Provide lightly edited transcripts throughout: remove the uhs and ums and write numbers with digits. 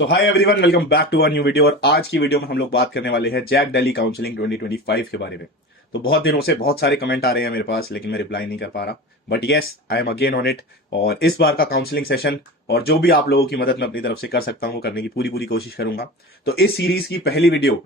So hi everyone, welcome back to a new video. और आज की वीडियो में हम लोग बात करने वाले हैं जैक दिल्ली काउंसलिंग 2025 के बारे में। तो बहुत दिनों से बहुत सारे कमेंट आ रहे हैं मेरे पास, लेकिन मैं रिप्लाई नहीं कर पा रहा। But yes, I am again on it. और इस बार का काउंसलिंग सेशन और जो भी आप लोगों की मदद मैं अपनी तरफ से कर सकता हूँ करने की पूरी पूरी कोशिश करूंगा। तो इस सीरीज की पहली वीडियो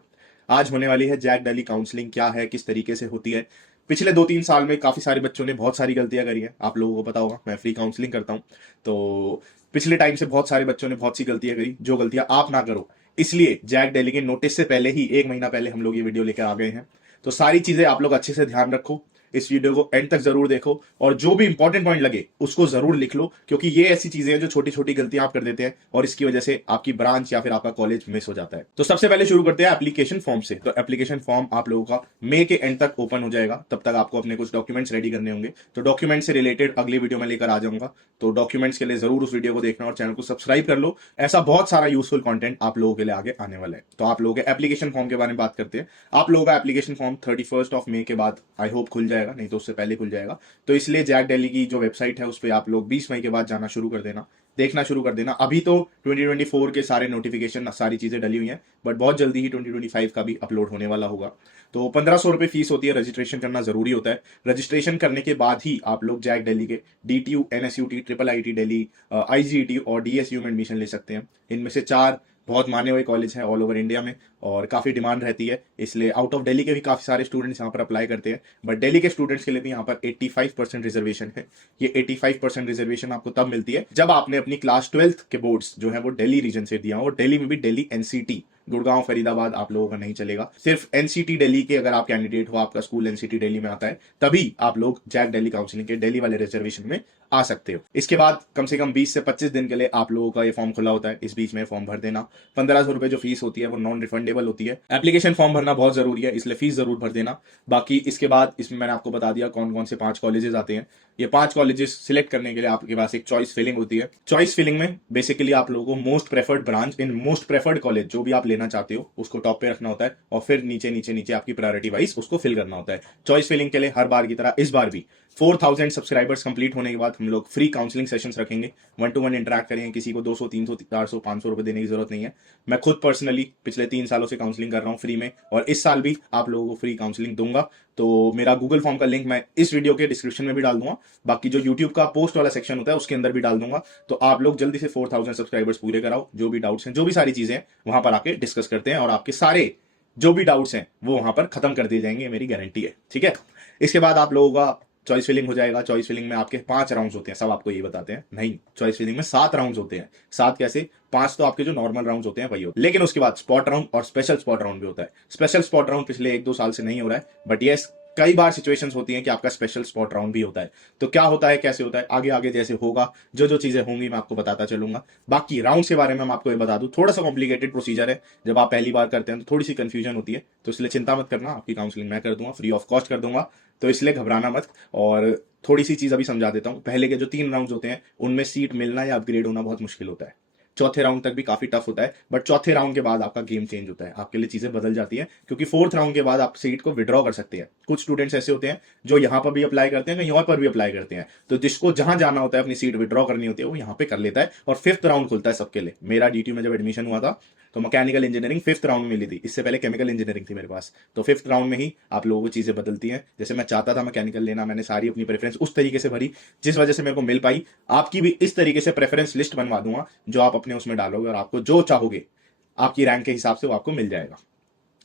आज होने वाली है जैक दिल्ली काउंसलिंग क्या है, किस तरीके से होती है। पिछले 2-3 साल में काफी सारे बच्चों ने बहुत सारी गलतियां करी हैं। आप लोगों को पता होगा, मैं फ्री काउंसलिंग करता हूं। तो पिछले टाइम से बहुत सारे बच्चों ने बहुत सी गलतियां करी, जो गलतियां आप ना करो, इसलिए जैक दिल्ली के नोटिस से पहले ही 1 महीना पहले हम लोग ये वीडियो लेकर आ गए हैं। तो सारी चीजें आप लोग अच्छे से ध्यान रखो, इस वीडियो को एंड तक जरूर देखो और जो भी इंपॉर्टेंट पॉइंट लगे उसको जरूर लिख लो, क्योंकि ये ऐसी चीजें हैं जो छोटी छोटी गलतियां आप कर देते हैं और इसकी वजह से आपकी ब्रांच या फिर आपका कॉलेज मिस हो जाता है। तो सबसे पहले शुरू करते हैं एप्लीकेशन फॉर्म से। तो एप्लीकेशन फॉर्म आप लोगों का मई के एंड तक ओपन हो जाएगा। तब तक आपको अपने कुछ डॉक्यूमेंट्स रेडी करने होंगे। तो डॉक्यूमेंट से रिलेटेड अगली वीडियो में लेकर आ जाऊंगा। तो डॉक्यूमेंट्स के लिए जरूर उस वीडियो को देखना और चैनल को सब्सक्राइब कर लो। ऐसा बहुत सारा यूजफुल कंटेंट आप लोगों के लिए आगे आने वाला है। तो आप लोगों के एप्लीकेशन फॉर्म के बारे में बात करते हैं। आप लोगों का एप्लीकेशन फॉर्म 31 मई के बाद आई होप खुल जाएगा, नहीं तो उससे पहले खुल जाएगा। तो इसलिए जैक दिल्ली की जो वेबसाइट है उस पर आप लोग 20 मई के बाद जाना शुरू कर देना, देखना शुरू कर देना। अभी तो 2024 के सारे नोटिफिकेशन सारी चीजें डली हुई हैं, बट बहुत जल्दी ही 2025 का भी अपलोड होने वाला होगा। तो 1500 रुपए फीस होती है, रजिस्ट्रेशन करना जरूरी होता है। रजिस्ट्रेशन करने के बाद ही आप लोग जैक दिल्ली के DTU, NSUT, IIIT Delhi, IGET और DSU में एडमिशन ले सकते हैं। इनमें से 4 बहुत माने हुए कॉलेज हैं ऑल ओवर इंडिया में और काफी डिमांड रहती है, इसलिए आउट ऑफ दिल्ली के भी काफी सारे स्टूडेंट्स यहाँ पर अप्लाई करते हैं। बट दिल्ली के स्टूडेंट्स के लिए भी यहाँ पर 85% रिजर्वेशन है। ये 85% रिजर्वेशन आपको तब मिलती है जब आपने अपनी क्लास 12th के बोर्ड्स जो है वो दिल्ली रीजन से दिया हो। और दिल्ली में भी दिल्ली NCT, गुड़गांव फरीदाबाद आप लोगों का नहीं चलेगा। सिर्फ NCT दिल्ली के अगर आप कैंडिडेट हो, आपका स्कूल NCT दिल्ली में आता है, तभी आप लोग जैक दिल्ली काउंसलिंग के दिल्ली वाले रिजर्वेशन में आ सकते हो। इसके बाद कम से कम 20 से 25 दिन के लिए आप लोगों का ये फॉर्म खुला होता है। इस बीच में फॉर्म भर देना। 1500 रुपए जो फीस होती है वो नॉन रिफंडेबल होती है। एप्लीकेशन फॉर्म भरना बहुत जरूरी है, इसलिए फीस जरूर भर देना। बाकी इसके बाद इसमें मैंने आपको बता दिया कौन कौन से 5 कॉलेजेस आते हैं। ये 5 कॉलेजेस सिलेक्ट करने के लिए आपके पास एक चॉइस फिलिंग होती है। चॉइस फिलिंग में बेसिकली आप लोगों को most preferred branch in most preferred college जो भी आप लेना चाहते हो उसको टॉप पे रखना होता है और फिर नीचे नीचे नीचे आपकी प्रायोरिटी वाइज उसको फिल करना होता है। चॉइस फिलिंग के लिए हर बार की तरह इस बार भी 4000 सब्सक्राइबर्स कंप्लीट होने के बाद हम लोग फ्री काउंसलिंग सेशंस रखेंगे। 1-to-1 इंटरेक्ट करेंगे। किसी को 200, 300, 400, 500 रुपए देने की जरूरत नहीं है। मैं खुद पर्सनली पिछले 3 सालों से काउंसलिंग कर रहा हूं फ्री में और इस साल भी आप लोगों को फ्री काउंसलिंग दूंगा। तो मेरा गूगल फॉर्म का लिंक मैं इस वीडियो के डिस्क्रिप्शन में भी डाल दूंगा। बाकी जो यूट्यूब का पोस्ट वाला सेक्शन होता है उसके अंदर भी डाल दूंगा। तो आप लोग जल्दी से 4000 सब्सक्राइबर्स पूरे कराओ। जो भी डाउट्स हैं, जो भी सारी चीजें हैं, वहां पर आके डिस्कस करते हैं और आपके सारे जो भी डाउट्स हैं वो वहां पर खत्म कर दिए जाएंगे, मेरी गारंटी है। ठीक है। इसके बाद आप लोगों का चॉइस फिलिंग हो जाएगा। चॉइस फिलिंग में आपके 5 राउंड्स होते हैं, सब आपको ये बताते हैं। नहीं, चॉइस फिलिंग में 7 राउंड्स होते हैं। 7 कैसे? 5 तो आपके जो नॉर्मल राउंड्स होते हैं वही होते हैं, लेकिन उसके बाद स्पॉट राउंड और स्पेशल स्पॉट राउंड भी होता है। स्पेशल स्पॉट राउंड पिछले 1-2 साल से नहीं हो रहा है, बट यस कई बार सिचुएशंस होती हैं कि आपका स्पेशल स्पॉट राउंड भी होता है। तो क्या होता है, कैसे होता है, आगे आगे जैसे होगा जो जो चीजें होंगी मैं आपको बताता चलूंगा। बाकी राउंड के बारे में मैं आपको ये बता दूं, थोड़ा सा कॉम्प्लिकेटेड प्रोसीजर है। जब आप पहली बार करते हैं तो थोड़ी सी कंफ्यूजन होती है, तो इसलिए चिंता मत करना, आपकी काउंसलिंग मैं कर दूंगा, फ्री ऑफ कॉस्ट कर दूंगा। तो इसलिए घबराना मत। और थोड़ी सी चीज अभी समझा देता हूं। पहले के जो 3 राउंड होते हैं उनमें सीट मिलना या अपग्रेड होना बहुत मुश्किल होता है। चौथे राउंड तक भी काफी टफ होता है, बट चौथे राउंड के बाद आपका गेम चेंज होता है, आपके लिए चीजें बदल जाती हैं, क्योंकि 4th राउंड के बाद आप सीट को विड्रॉ कर सकते हैं। कुछ स्टूडेंट्स ऐसे होते हैं जो यहाँ पर भी अप्लाई करते हैं, कहीं और पर भी अप्लाई करते हैं। तो जिसको जहां जाना होता है, अपनी सीट विड्रॉ करनी होती है, वो यहाँ पे कर लेता है और 5th राउंड खुलता है सबके लिए। मेरा DTU में जब एडमिशन हुआ था तो मैकेनिकल इंजीनियरिंग 5th राउंड में मिली थी। इससे पहले केमिकल इंजीनियरिंग थी मेरे पास। तो 5th राउंड में ही आप लोगों को चीजें बदलती हैं। जैसे मैं चाहता था मैकेनिकल लेना, मैंने सारी अपनी प्रेफरेंस उस तरीके से भरी जिस वजह से मेरे को मिल पाई। आपकी भी इस तरीके से प्रेफरेंस लिस्ट बनवा दूंगा जो आप अपने उसमें डालोगे और आपको जो चाहोगे आपकी रैंक के हिसाब से वो आपको मिल जाएगा।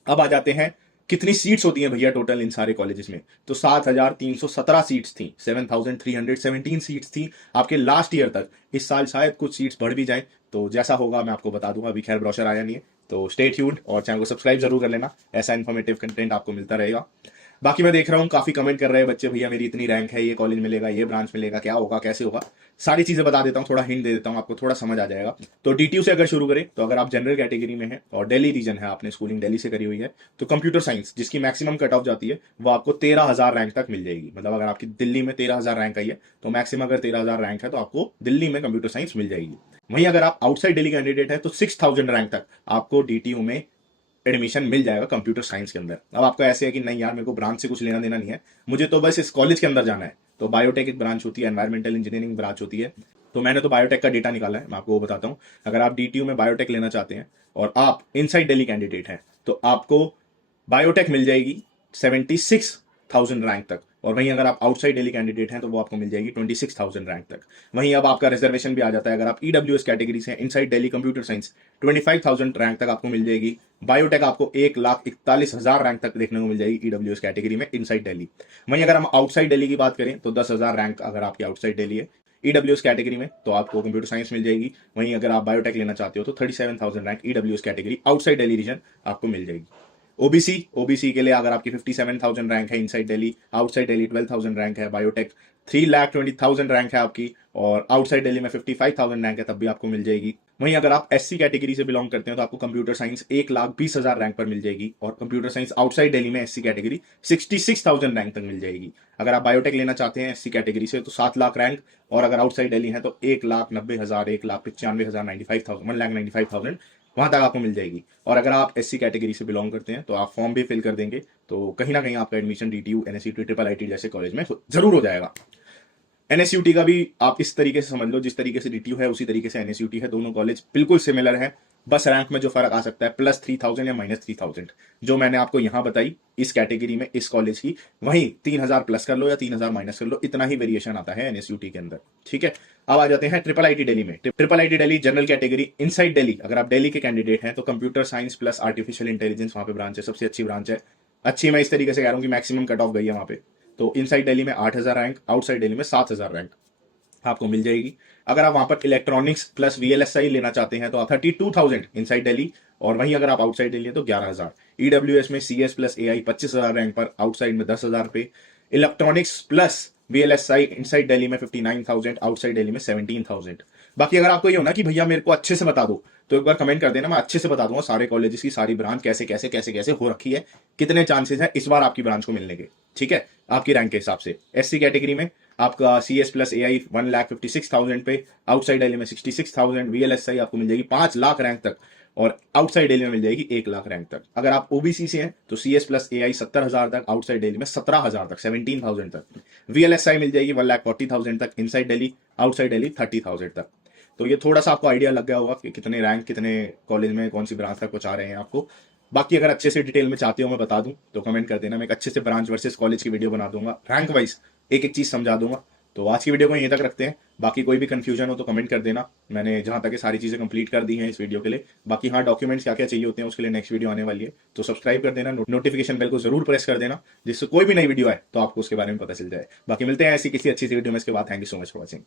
अब आ जाते हैं कितनी सीट्स होती हैं भैया टोटल इन सारे कॉलेजेस में। तो 7317 सीट्स थी, 7317 सीट्स थी आपके लास्ट ईयर तक। इस साल शायद कुछ सीट्स बढ़ भी जाए, तो जैसा होगा मैं आपको बता दूंगा। अभी खैर ब्रोशर आया नहीं है, तो स्टे ट्यून्ड और चैनल को सब्सक्राइब जरूर कर लेना, ऐसा इन्फॉर्मेटिव कंटेंट आपको मिलता रहेगा। बाकी मैं देख रहा हूँ काफी कमेंट कर रहे हैं बच्चे, भैया मेरी इतनी रैंक है, ये कॉलेज मिलेगा, ये ब्रांच मिलेगा, क्या होगा, कैसे होगा। सारी चीजें बता देता हूँ, थोड़ा हिंट दे देता हूँ, आपको थोड़ा समझ आ जाएगा। तो DTU से अगर शुरू करें तो अगर आप जनरल कैटेगरी में है और दिल्ली रीजन है, आपने स्कूलिंग दिल्ली से करी हुई है, तो कंप्यूटर साइंस जिसकी मैक्सिमम कट ऑफ जाती है वो आपको 13,000 रैंक तक मिल जाएगी। मतलब अगर आपकी दिल्ली में 13,000 रैंक आई है तो मैक्सिमम अगर 13,000 रैंक है तो आपको दिल्ली में कंप्यूटर साइंस मिल जाएगी। वहीं अगर आप आउटसाइड दिल्ली कैंडिडेट है तो 6,000 रैंक तक आपको DTU में एडमिशन मिल जाएगा कंप्यूटर साइंस के अंदर। अब आपको ऐसे है कि नहीं यार, मेरे को ब्रांच से कुछ लेना देना नहीं है, मुझे तो बस इस कॉलेज के अंदर जाना है, तो बायोटेक एक ब्रांच होती है, एनवायरमेंटल इंजीनियरिंग ब्रांच होती है, तो मैंने तो बायोटेक का डेटा निकाला है, मैं आपको वो बताता हूँ। अगर आप डीटीयू में बायोटेक लेना चाहते हैं और आप इनसाइड दिल्ली कैंडिडेट हैं तो आपको बायोटेक मिल जाएगी 76,000 रैंक तक, और वहीं अगर आप आउटसाइड दिल्ली कैंडिडेट हैं तो वो आपको मिल जाएगी 26,000 रैंक तक। वहीं अब आपका रिजर्वेशन भी आ जाता है। अगर आप ईडब्ल्यूएस कैटेगरी से inside Delhi computer science 25,000 rank तक आपको मिल जाएगी। बायोटेक आपको 1,41,000 रैंक तक देखने को मिल जाएगी ईडब्ल्यूएस कैटेगरी में इनसाइड दिल्ली। वहीं अगर हम आउटसाइड दिल्ली की बात करें तो 10,000 रैंक अगर आपकी आउटसाइड दिल्ली है ईडब्ल्यूएस कैटेगरी में तो आपको कंप्यूटर साइंस मिल जाएगी। वहीं अगर आप बायोटेक लेना चाहते हो तो 37,000 rank EWS category outside Delhi region आपको मिल जाएगी। ओबीसी के लिए अगर आपकी 57,000 रैंक है inside Delhi, outside Delhi 12,000 rank है। बायोटेक 3,20,000 रैंक है आपकी, और आउटसाइड दिल्ली में 55,000 रैंक है, तब भी आपको मिल जाएगी। वहीं अगर आप एससी कैटेगरी से बिलोंग करते हैं तो आपको कंप्यूटर साइंस 1,20,000 रैंक पर मिल जाएगी, और कंप्यूटर साइंस आउटसाइड दिल्ली में एससी कैटेगरी 66,000 रैंक तक मिल जाएगी। अगर आप बायोटेक लेना चाहते हैं एससी कैटेगरी से तो 7 लाख रैंक, और अगर आउटसाइड दिल्ली है तो 1,90,000, 1,95,000, 95,000, 1,95,000 वहां तक आपको मिल जाएगी। और अगर आप एससी कैटेगरी से बिलोंग करते हैं तो आप फॉर्म भी फिल कर देंगे तो कहीं ना कहीं आपका admission DTU, NSUT, triple IT जैसे कॉलेज में जरूर हो जाएगा। एनएसयूटी का भी आप इस तरीके से समझ लो, जिस तरीके से डीटीयू है उसी तरीके से एनएसयूटी है। दोनों कॉलेज बिल्कुल सिमिलर है, बस रैंक में जो फर्क आ सकता है +3,000 या -3,000, जो मैंने आपको यहां बताई इस कैटेगरी में इस कॉलेज की। वहीं 3,000 प्लस कर लो या 3,000 माइनस कर लो, इतना ही वेरिएशन आता है एनएसयूटी के अंदर। ठीक है, अब आ जाते हैं ट्रिपल आईटी दिल्ली में। Triple IT Delhi general category inside Delhi, अगर आप दिल्ली के कैंडिडेट हैं तो computer science plus artificial intelligence वहां पे ब्रांच है, सबसे अच्छी ब्रांच है। अच्छी मैं इस तरीके से कह रहा हूँ कि मैक्सिमम कट ऑफ गई है वहां पे। तो इनसाइड दिल्ली में 8,000 रैंक, आउटसाइड दिल्ली में 7,000 रैंक आपको मिल जाएगी। अगर आप वहां पर इलेक्ट्रॉनिक्स प्लस वीएलएसआई लेना चाहते हैं तो आप 32,000 इनसाइड दिल्ली, और वहीं अगर आप आउटसाइड दिल्ली है तो 11,000। ईडब्ल्यूएस में सीएस प्लस एआई 25,000 रैंक पर, आउटसाइड में 10,000 पे। Electronics plus VLSI inside Delhi में 59,000, आउटसाइड दिल्ली में 17,000। बाकी अगर आपको ये हो ना कि भैया मेरे को अच्छे से बता दो तो एक बार कमेंट कर देना, मैं अच्छे से बता दूंगा सारे कॉलेजेस की सारी ब्रांच कैसे कैसे कैसे कैसे हो रखी है, कितने चांसेस है इस बार आपकी ब्रांच को मिलने के। ठीक है, आपकी रैंक के हिसाब से। एससी कैटेगरी में आपका सीएस प्लस एआई 1,56,000 पे, आउटसाइड दिल्ली में 66,000, वीएलएसआई आपको मिल जाएगी 5 लाख रैंक तक, और आउटसाइड दिल्ली में मिल जाएगी 1 लाख रैंक तक। अगर आप ओबीसी से हैं तो सीएस प्लस एआई 70,000 तक, आउटसाइड दिल्ली में 17,000 तक, 17,000 तक। वीएलएसआई मिल जाएगी 1,40,000 तक, इनसाइड दिल्ली, आउटसाइड दिल्ली 30,000 तक। तो ये थोड़ा सा आपको आइडिया लग गया होगा कि कितने रैंक कितने कॉलेज में कौन सी ब्रांच तक पहुंचा रहे हैं आपको। बाकी अगर अच्छे से डिटेल में चाहते हो मैं बता दूं तो कमेंट कर देना, मैं एक अच्छे से ब्रांच वर्सेस कॉलेज की वीडियो बना दूंगा, रैंक वाइज एक एक चीज समझा दूंगा। तो आज की वीडियो को यहीं तक रखते हैं। बाकी कोई भी कंफ्यूजन हो तो कमेंट कर देना, मैंने जहां तक सारी चीजें कंप्लीट कर दी हैं इस वीडियो के लिए। बाकी हाँ, डॉक्यूमेंट्स क्या क्या चाहिए होते हैं उसके लिए नेक्स्ट वीडियो आने वाली है, तो सब्सक्राइब कर देना, नोटिफिकेशन बेल को जरूर प्रेस कर देना, जिससे कोई भी नई वीडियो आए तो आपको उसके बारे में पता चल जाए। बाकी मिलते हैं ऐसी किसी अच्छी सी वीडियो में इसके बाद। Thank you so much for watching.